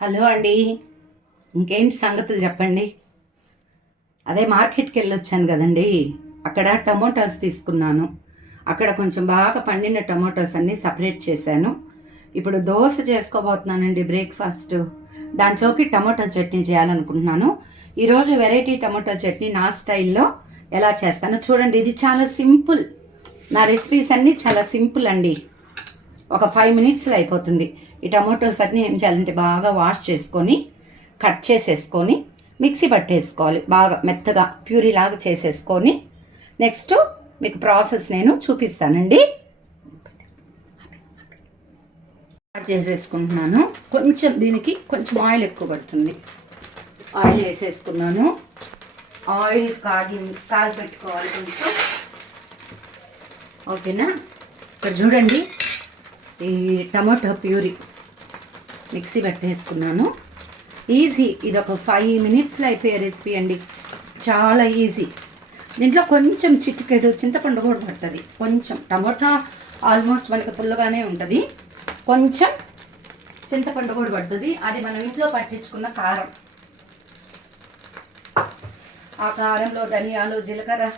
Hello అండి. ఇంకేంటి సంగతులు చెప్పండి. అదే మార్కెట్కి వెళ్ళొచ్చాను కదండి, అక్కడ టమోటాస్ తీసుకున్నాను. అక్కడ కొంచెం బాగా పండిన టమోటాస్ అన్నీ సపరేట్ చేశాను. ఇప్పుడు దోశ చేసుకోబోతున్నానండి బ్రేక్ఫాస్ట్. దాంట్లోకి టమోటా చట్నీ చేయాలనుకుంటున్నాను. ఈరోజు వెరైటీ టమోటా చట్నీ నా స్టైల్లో ఎలా చేస్తానో చూడండి. ఇది చాలా సింపుల్. నా రెసిపీస్ అన్నీ చాలా సింపుల్ అండి. ఒక 5 మినిట్స్లో అయిపోతుంది. ఈ టమాటోస్ అన్నీ ఏం చేయాలంటే బాగా వాష్ చేసుకొని కట్ చేసేసుకొని మిక్సీ పట్టేసుకోవాలి. బాగా మెత్తగా ప్యూరీ లాగా చేసేసుకొని నెక్స్ట్ మీకు ప్రాసెస్ నేను చూపిస్తానండి. కట్ చేసేసుకుంటున్నాను. కొంచెం దీనికి కొంచెం ఆయిల్ ఎక్కువ పడుతుంది. ఆయిల్ వేసేసుకున్నాను. ఆయిల్ కాగి పెట్టుకోవాలి కొంచెం. ఓకేనా. ఇక్కడ చూడండి, ఈ టమాటో ప్యూరీ మిక్సీ పెట్టేసుకున్నాను. ఈజీ. ఇది ఒక 5 మినిట్స్లో అయిపోయే రెసిపీ అండి. చాలా ఈజీ. దీంట్లో కొంచెం చిటికెడు చింతపండు కూడా పడుతుంది. కొంచెం టమాటా ఆల్మోస్ట్ మనకి పుల్లగానే ఉంటుంది. కొంచెం చింతపండు కూడా పడుతుంది. అది మనం ఇంట్లో పట్టించుకున్న కారం. ఆ కారంలో ధనియాలు జీలకర్ర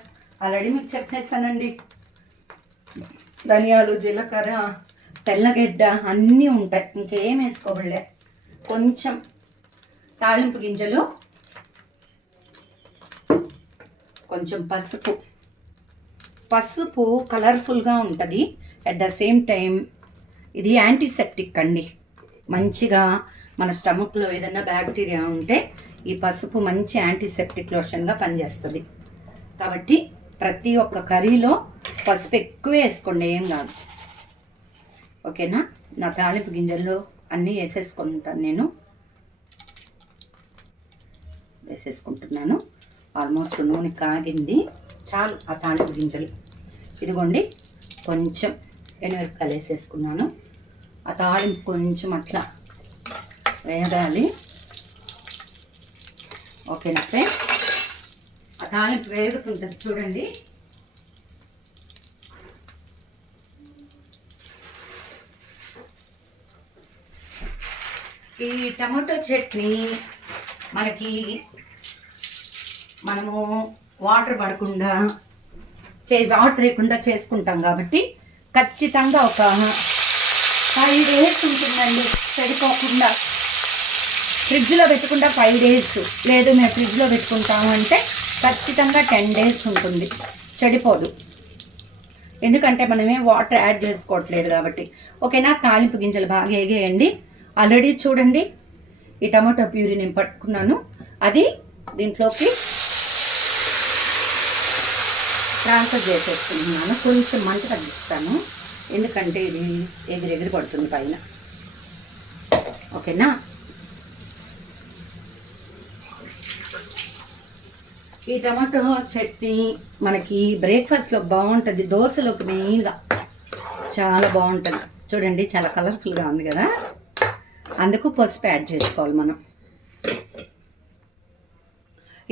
ఆల్రెడీ మీకు చెప్పేసానండి. ధనియాలు జీలకర్ర తెల్లగడ్డ అన్నీ ఉంటాయి. ఇంకేం వేసుకోబడలే. కొంచెం తాళింపు గింజలు, కొంచెం పసుపు కలర్ఫుల్గా ఉంటుంది. అట్ ద సేమ్ టైం ఇది యాంటీసెప్టిక్ అండి. మంచిగా మన స్టమక్లో ఏదైనా బ్యాక్టీరియా ఉంటే ఈ పసుపు మంచి యాంటీసెప్టిక్ లోషన్గా పనిచేస్తుంది. కాబట్టి ప్రతి ఒక్క కర్రీలో పసుపు ఎక్కువ వేసుకోండి, ఏం కాదు. ఓకేనా. నా తాళింపు గింజల్లో అన్నీ వేసేసుకుంటాను. వేసేసుకుంటున్నాను. ఆల్మోస్ట్ నూనె కాగింది. చాలు ఆ తాళింపు గింజలు. ఇదిగోండి, కొంచెం ఎండుమిరపకాయలు వేసేసుకున్నాను. ఆ తాళింపు కొంచెం అట్లా వేగాలి. ఓకేనా ఫ్రెండ్స్. ఆ తాళింపు వేగుతుంటుంది చూడండి. ఈ టమాటో చట్నీ మనము వాటర్ పడకుండా వాటర్ వేయకుండా చేసుకుంటాం కాబట్టి ఖచ్చితంగా ఒక 5 డేస్ ఉంటుందండి. చెడిపోకుండా ఫ్రిడ్జ్లో పెట్టుకుంటా 5 డేస్. లేదు మేము ఫ్రిడ్జ్లో పెట్టుకుంటాము అంటే ఖచ్చితంగా 10 డేస్ ఉంటుంది. చెడిపోదు. ఎందుకంటే మనమే వాటర్ యాడ్ చేసుకోవట్లేదు కాబట్టి. ఓకేనా. తాలింపు గింజలు బాగా వేగేయండి. ఆల్రెడీ చూడండి, ఈ టమాటో ప్యూరీ నేను పట్టుకున్నాను. అది దీంట్లోకి ట్రాన్స్ఫర్ చేసేసుకుంటున్నాను. కొంచెం మంట తగ్గిస్తాను, ఎందుకంటే ఇది ఎగిరి పడుతుంది పైన. ఓకేనా. ఈ టమాటో చట్నీ మనకి బ్రేక్ఫాస్ట్లో బాగుంటుంది. దోశలోకి మెయిన్గా చాలా బాగుంటుంది. చూడండి, చాలా కలర్ఫుల్గా ఉంది కదా. అందుకు పసుపు యాడ్ చేసుకోవాలి మనం.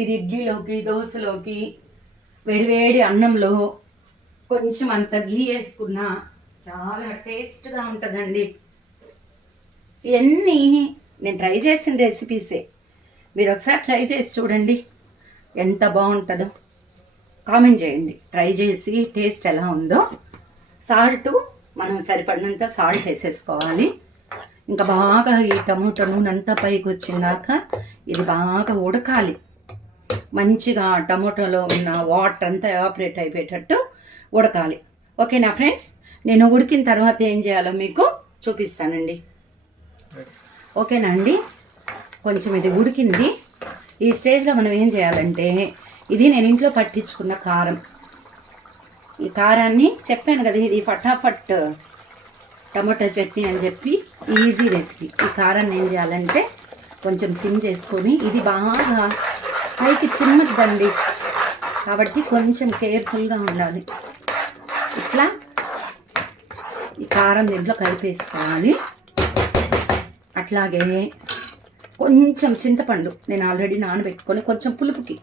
ఇది ఇడ్లీలోకి, దోశలోకి, వేడివేడి అన్నంలో కొంచెం అంత ఘీ వేసుకున్నా చాలా టేస్ట్గా ఉంటుందండి. ఇవన్నీ నేను ట్రై చేసిన రెసిపీసే. మీరు ఒకసారి ట్రై చేసి చూడండి ఎంత బాగుంటుందో. కామెంట్ చేయండి ట్రై చేసి టేస్ట్ ఎలా ఉందో. సాల్ట్ మనం సరిపడినంత సాల్ట్ వేసేసుకోవాలి. ఇంకా బాగా ఈ టమోటా నూనె అంతా పైకి వచ్చిందాక ఇది బాగా ఉడకాలి. మంచిగా టమోటాలో ఉన్న వాటర్ అంతా ఎవాపరేట్ అయిపోయేటట్టు ఉడకాలి. ఓకేనా ఫ్రెండ్స్. నేను ఉడికిన తర్వాత ఏం చేయాలో మీకు చూపిస్తానండి. ఓకేనా అండి. కొంచెం ఇది ఉడికింది. ఈ స్టేజ్లో మనం ఏం చేయాలంటే, ఇది నేను ఇంట్లో పట్టించుకున్న కారం. ఈ కారాన్ని చెప్పాను కదా, ఇది ఫటాఫట్ టమాటా చట్నీ అని చెప్పి ఈజీ రెసిపీ. ఈ కారాన్ని ఏం చేయాలంటే కొంచెం సిమ్ చేసుకొని, ఇది బాగా పైకి చిమ్మద్దండి కాబట్టి కొంచెం కేర్ఫుల్గా ఉండాలి. ఇట్లా ఈ కారం దీంట్లో కలిపేసుకోవాలి. అట్లాగే కొంచెం చింతపండు నేను ఆల్రెడీ నానబెట్టుకొని కొంచెం పులుపుకి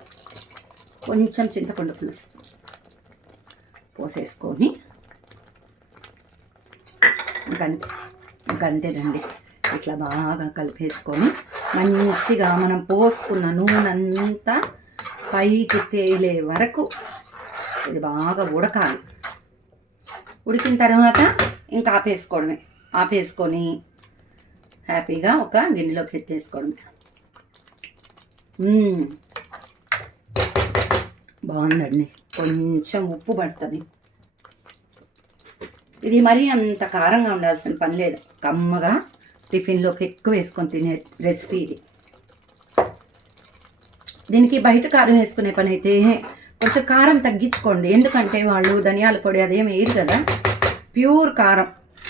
కొంచెం చింతపండు పులుసు పోసేసుకొని ఇంకంతేనండి. ఇట్లా బాగా కలిపేసుకొని మంచిగా మనం పోసుకున్న నూనెంతా పైకి తేలే వరకు ఇది బాగా ఉడకాలి. ఉడికిన తర్వాత ఇంకా ఆపేసుకోవడమే. ఆపేసుకొని హ్యాపీగా ఒక గిన్నెలోకి ఎత్తేసుకోవడమే. బాగుందండి. కొంచెం ఉప్పు పడుతుంది. ఇది మరీ అంత కారంగా ఉండాల్సిన పని లేదు. కమ్మగా టిఫిన్లోకి ఎక్కువ వేసుకొని తినే రెసిపీ ఇది. దీనికి బయట కారం వేసుకునే పని అయితే కొంచెం కారం తగ్గించుకోండి. ఎందుకంటే వాళ్ళు ధనియాల పొడి అదేం వేయరు కదా, ప్యూర్ కారం.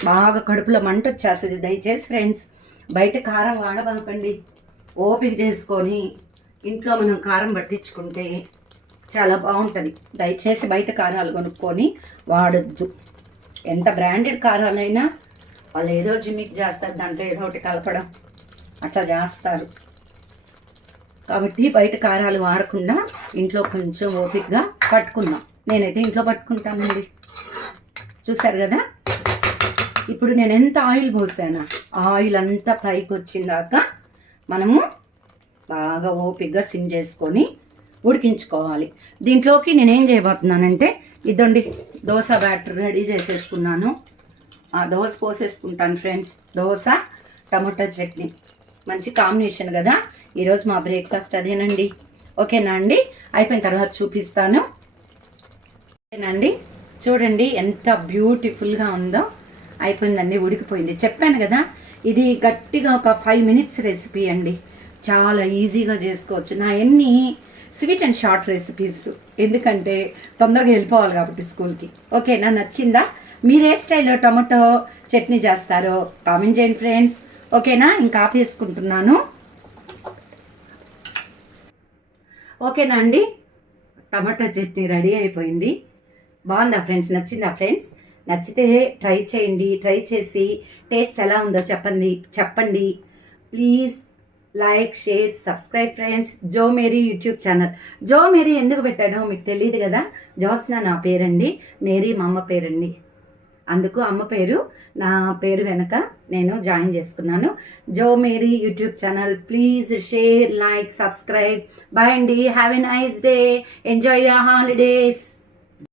బాగా కడుపులో మంట వచ్చేస్తుంది. దయచేసి ఫ్రెండ్స్ బయట కారం వాడబాకండి. ఓపిక చేసుకొని ఇంట్లో మనం కారం పట్టించుకుంటే చాలా బాగుంటుంది. దయచేసి బయట కారాలు కొనుక్కొని వాడొద్దు. ఎంత బ్రాండెడ్ కారాలైనా వాళ్ళు ఏదో జిమ్మిక్ చేస్తారు, దాంట్లో ఏదో ఒకటి కలపడం అట్లా చేస్తారు. కాబట్టి బయట కారాలు వాడకుండా ఇంట్లో కొంచెం ఓపికగా పట్టుకుందాం. నేనైతే ఇంట్లో పట్టుకుంటానండి. చూసారు కదా, ఇప్పుడు నేను ఎంత ఆయిల్ పోసాను, ఆయిల్ అంతా పైకి వచ్చిందాక మనము బాగా ఓపికగా సిమ్ చేసుకొని ఉడికించుకోవాలి. దీంట్లోకి నేనేం చేయబోతున్నానంటే ఇదండి దోశ బ్యాటర్ రెడీ చేసేసుకున్నాను. ఆ దోశ పోసేసుకుంటాను ఫ్రెండ్స్. దోశ టమాటా చట్నీ మంచి కాంబినేషన్ కదా. ఈరోజు మా బ్రేక్ఫాస్ట్ అదేనండి. ఓకేనా అండి? అయిపోయిన తర్వాత చూపిస్తాను. ఓకేనండి, చూడండి ఎంత బ్యూటిఫుల్గా ఉందో. అయిపోయిందండి, ఉడికిపోయింది. చెప్పాను కదా, ఇది గట్టిగా ఒక 5 minutes రెసిపీ అండి. చాలా ఈజీగా చేసుకోవచ్చు. నా ఎన్ని స్వీట్ అండ్ షార్ట్ రెసిపీస్, ఎందుకంటే తొందరగా వెళ్ళిపోవాలి కాబట్టి స్కూల్కి. ఓకేనా? నచ్చిందా? మీరు ఏ స్టైల్లో టమాటో చట్నీ చేస్తారో కామెంట్ చేయండి ఫ్రెండ్స్. ఓకేనా? ఇంకా ఆపేసుకుంటున్నాను. ఓకేనా అండి, టమాటో చట్నీ రెడీ అయిపోయింది. బాగుందా ఫ్రెండ్స్? నచ్చిందా ఫ్రెండ్స్? నచ్చితే ట్రై చేయండి. ట్రై చేసి టేస్ట్ ఎలా ఉందో చెప్పండి. Please like, share, subscribe friends. Jo Mary YouTube channel. Jo Mary ఎందుకు పెట్టాడో మీకు తెలియదు కదా. జోస్నా నా పేరండి, మేరీ మా అమ్మ పేరండి. అందుకు అమ్మ పేరు నా పేరు వెనక నేను జాయిన్ చేసుకున్నాను. Jo Mary YouTube channel. Please share, like, subscribe. Bye అండి. Have a nice day. Enjoy your holidays.